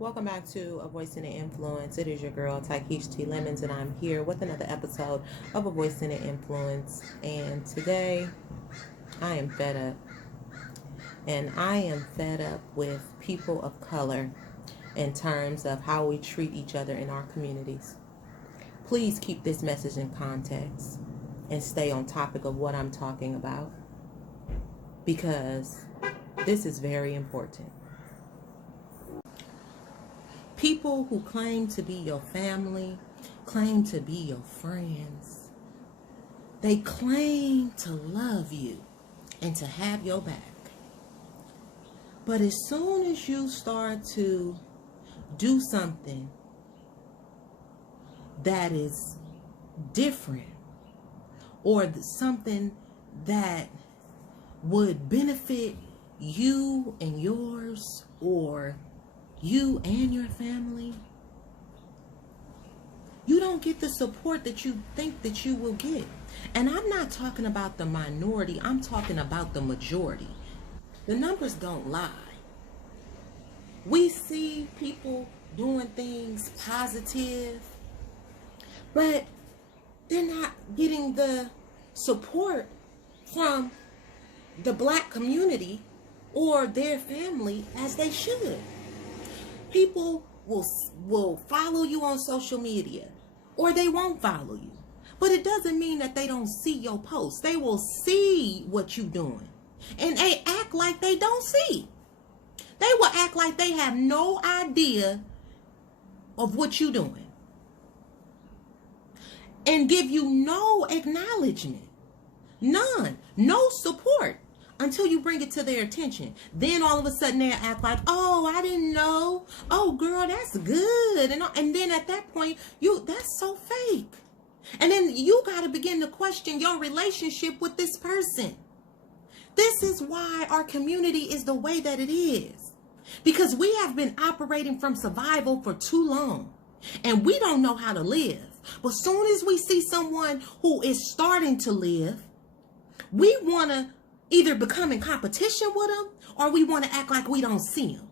Welcome back to A Voice in the Influence. It is your girl, Tykeisha T. Lemons, and I'm here with another episode of A Voice in the Influence. And today, I am fed up. And I am fed up with people of color in terms of how we treat each other in our communities. Please keep this message in context and stay on topic of what I'm talking about, because this is very important. People who claim to be your family, claim to be your friends, they claim to love you and to have your back. But as soon as you start to do something that is different, or something that would benefit you and yours, or you and your family, you don't get the support that you think that you will get. And I'm not talking about the minority, I'm talking about the majority. The numbers don't lie. We see people doing things positive, but they're not getting the support from the black community or their family as they should. People will follow you on social media, or they won't follow you. But it doesn't mean that they don't see your posts. They will see what you're doing, and they act like they don't see. They will act like they have no idea of what you're doing, and give you no acknowledgement, none, no support, until you bring it to their attention. Then all of a sudden they act like, oh, I didn't know. Oh, girl, that's good. And then at that point, that's so fake. And then you got to begin to question your relationship with this person. This is why our community is the way that it is. Because we have been operating from survival for too long. And we don't know how to live. But as soon as we see someone who is starting to live, we want to either become in competition with them, or we want to act like we don't see them.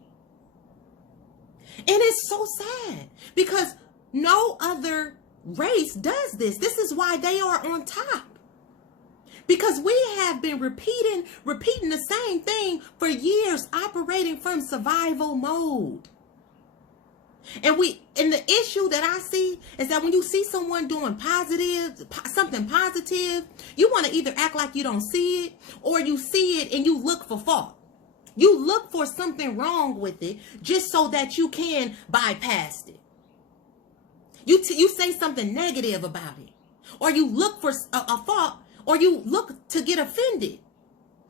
And it's so sad, because no other race does this. This is why they are on top. Because we have been repeating the same thing for years, operating from survival mode. And the issue that I see is that when you see someone doing something positive, you want to either act like you don't see it, or you see it and you look for fault. You look for something wrong with it just so that you can bypass it. You say something negative about it, or you look for a fault, or you look to get offended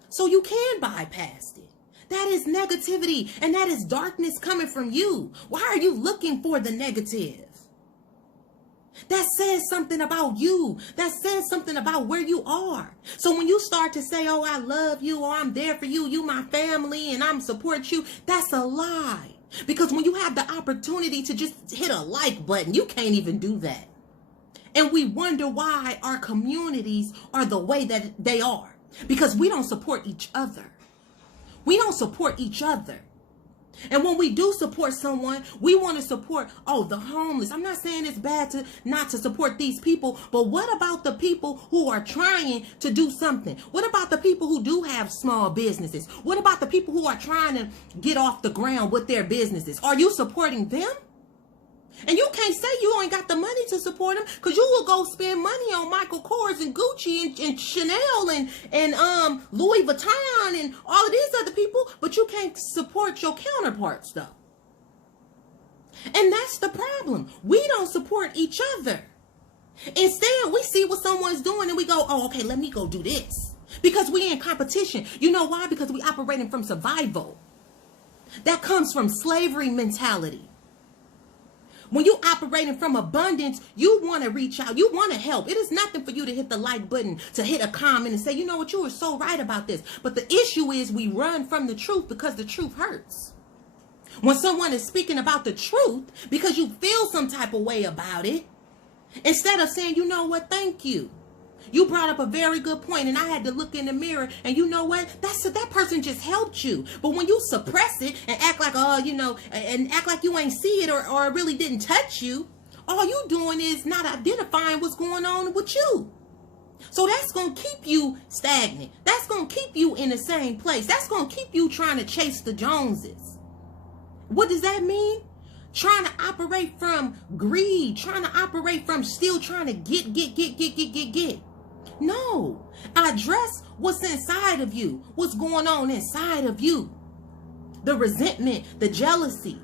so you can bypass it. That is negativity, and that is darkness coming from you. Why are you looking for the negative? That says something about you. That says something about where you are. So when you start to say, oh, I love you, or I'm there for you, you my family, and I'm support you, that's a lie. Because when you have the opportunity to just hit a like button, you can't even do that. And we wonder why our communities are the way that they are. Because we don't support each other. We don't support each other. And when we do support someone, we want to support, the homeless. I'm not saying it's bad not to support these people, but what about the people who are trying to do something? What about the people who do have small businesses? What about the people who are trying to get off the ground with their businesses? Are you supporting them? And you can't say you ain't got the money to support them, because you will go spend money on Michael Kors and Gucci and Chanel and Louis Vuitton and all of these other people, but you can't support your counterparts though. And that's the problem. We don't support each other. Instead, we see what someone's doing and we go, oh, okay, let me go do this. Because we in competition. You know why? Because we operating from survival. That comes from slavery mentality. When you operating from abundance, you want to reach out. You want to help. It is nothing for you to hit the like button, to hit a comment and say, you know what, you are so right about this. But the issue is we run from the truth because the truth hurts. When someone is speaking about the truth because you feel some type of way about it, instead of saying, you know what, thank you. You brought up a very good point, and I had to look in the mirror, and you know what? That person just helped you. But when you suppress it and act like, oh, and act like you ain't see it or it really didn't touch you, all you doing is not identifying what's going on with you. So that's going to keep you stagnant. That's going to keep you in the same place. That's going to keep you trying to chase the Joneses. What does that mean? Trying to operate from greed, trying to operate from still trying to get. No, address what's inside of you, what's going on inside of you. The resentment, the jealousy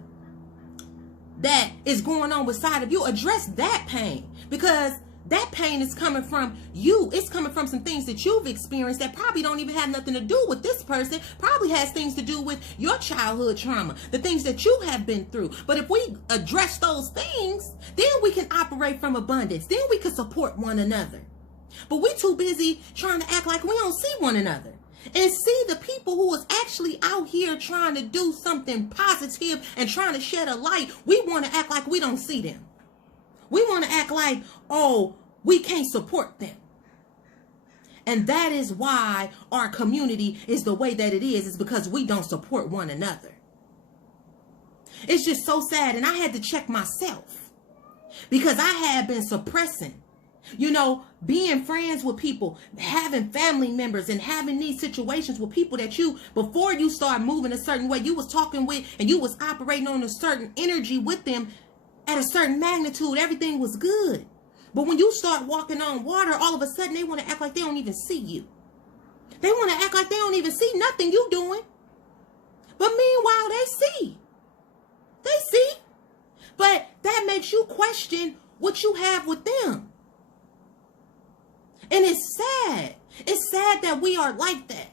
that is going on inside of you. Address that pain, because that pain is coming from you. It's coming from some things that you've experienced that probably don't even have nothing to do with this person. Probably has things to do with your childhood trauma, the things that you have been through. But if we address those things, then we can operate from abundance. Then we can support one another. But we too busy trying to act like we don't see one another. And see the people who is actually out here trying to do something positive and trying to shed a light. We want to act like we don't see them. We want to act like, oh, we can't support them. And that is why our community is the way that it is because we don't support one another. It's just so sad. And I had to check myself because I had been suppressing, being friends with people, having family members and having these situations with people that before you start moving a certain way, you was talking with and you was operating on a certain energy with them at a certain magnitude. Everything was good. But when you start walking on water, all of a sudden they want to act like they don't even see you. They want to act like they don't even see nothing you doing. But meanwhile, they see. They see. But that makes you question what you have with them. And it's sad. It's sad that we are like that.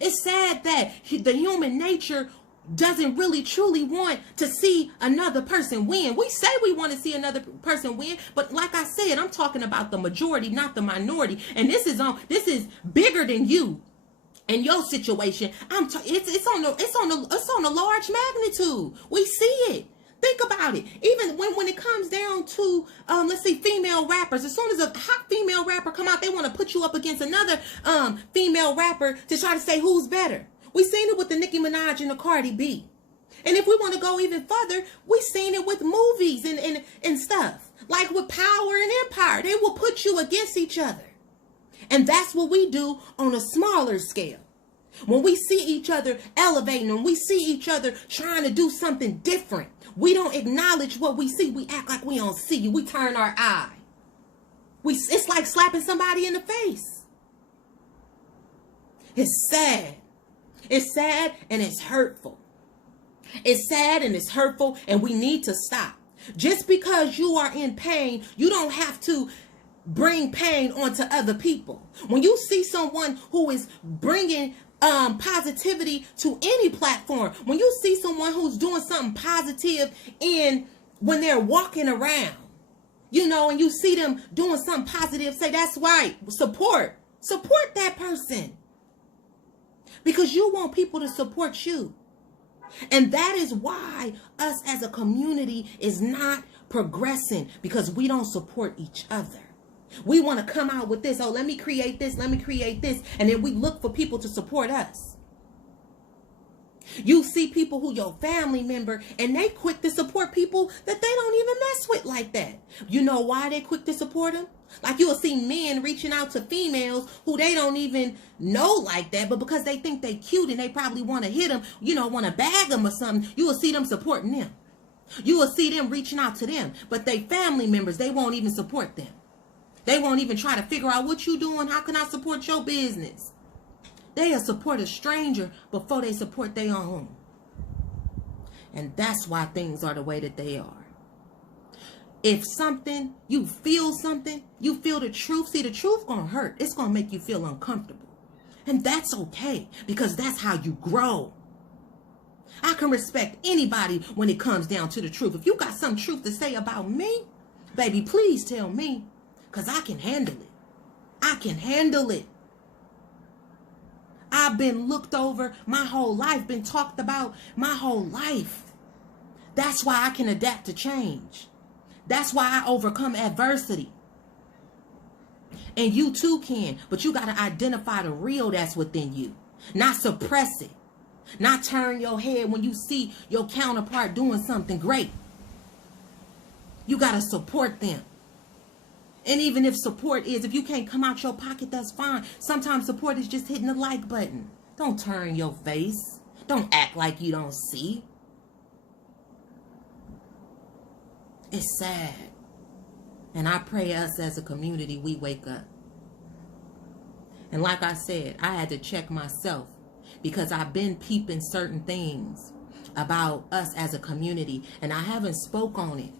It's sad that the human nature doesn't really truly want to see another person win. We say we want to see another person win, but like I said, I'm talking about the majority, not the minority. And this is bigger than you and your situation. It's on a large magnitude. We see it. Think about it. Even when it comes down to, let's see, female rappers, as soon as a hot female rapper come out, they want to put you up against another female rapper to try to say who's better. We've seen it with the Nicki Minaj and the Cardi B. And if we want to go even further, we've seen it with movies and stuff. Like with Power and Empire, they will put you against each other. And that's what we do on a smaller scale. When we see each other elevating and we see each other trying to do something different, we don't acknowledge what we see. We act like we don't see you. We turn our eye. It's like slapping somebody in the face. It's sad. It's sad and it's hurtful. It's sad and it's hurtful, and we need to stop. Just because you are in pain, you don't have to bring pain onto other people. When you see someone who is bringing positivity to any platform, when you see someone who's doing something positive when they're walking around, and you see them doing something positive, say that's right. Support that person. Because you want people to support you. And that is why us as a community is not progressing, because we don't support each other. We want to come out with this, let me create this, and then we look for people to support us. You see people who your family member, and they quick to support people that they don't even mess with like that. You know why they quick to support them? Like you'll see men reaching out to females who they don't even know like that, but because they think they cute and they probably want to hit them, want to bag them or something, you will see them supporting them. You will see them reaching out to them, but they family members, they won't even support them. They won't even try to figure out what you doing. How can I support your business? They'll support a stranger before they support their own. And that's why things are the way that they are. If you feel the truth. See, the truth gonna hurt. It's gonna make you feel uncomfortable. And that's okay, because that's how you grow. I can respect anybody when it comes down to the truth. If you got some truth to say about me, baby, please tell me, because I can handle it. I can handle it. I've been looked over my whole life, been talked about my whole life. That's why I can adapt to change. That's why I overcome adversity. And you too can. But you got to identify the real that's within you. Not suppress it. Not turn your head when you see your counterpart doing something great. You got to support them. And even if support is, if you can't come out your pocket, that's fine. Sometimes support is just hitting the like button. Don't turn your face. Don't act like you don't see. It's sad. And I pray us as a community, we wake up. And like I said, I had to check myself because I've been peeping certain things about us as a community. And I haven't spoke on it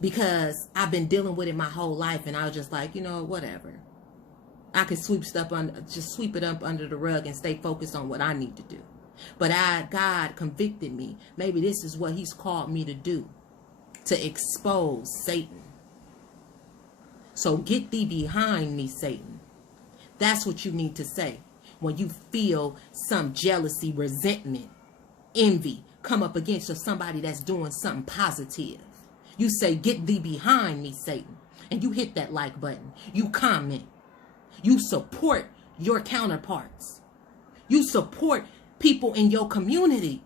because I've been dealing with it my whole life. And I was just like, you know, whatever. I can sweep it up under the rug and stay focused on what I need to do. But God convicted me. Maybe this is what he's called me to do. To expose Satan. So get thee behind me, Satan. That's what you need to say when you feel some jealousy, resentment, envy come up against you, somebody that's doing something positive. You say, get thee behind me, Satan. And you hit that like button. You comment. You support your counterparts. You support people in your community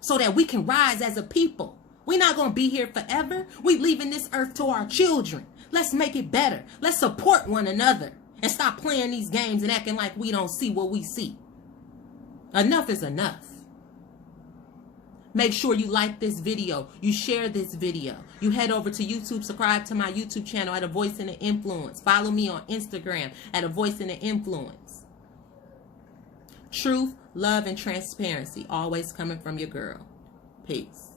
so that we can rise as a people. We're not going to be here forever. We leaving this earth to our children. Let's make it better. Let's support one another and stop playing these games and acting like we don't see what we see. Enough is enough. Make sure you like this video. You share this video. You head over to YouTube, subscribe to my YouTube channel at A Voice in the Influence. Follow me on Instagram at A Voice in the Influence. Truth, love, and transparency always coming from your girl. Peace.